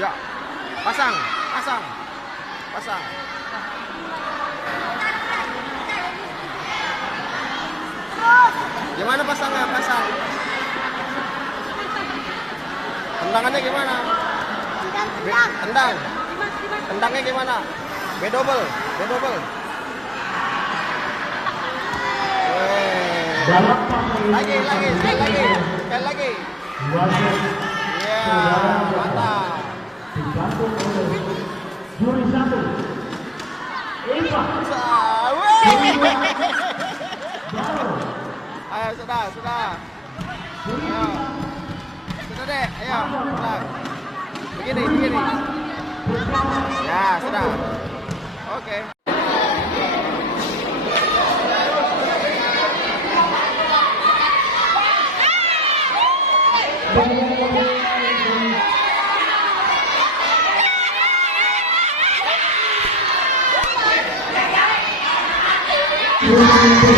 Ya. Pasang, pasang. Pasang. Gimana pasangnya? Pasang. Tendangannya gimana? Tendang. Tendangnya gimana? B-double. B-double. Lagi, sekali lagi. Sekali lagi. Ya, mantap. Juri 1 Eva. Ayo, sudah. Ayo. Sudah deh, ayo. Sudah. Begini. Ya, sudah. Oke. Juri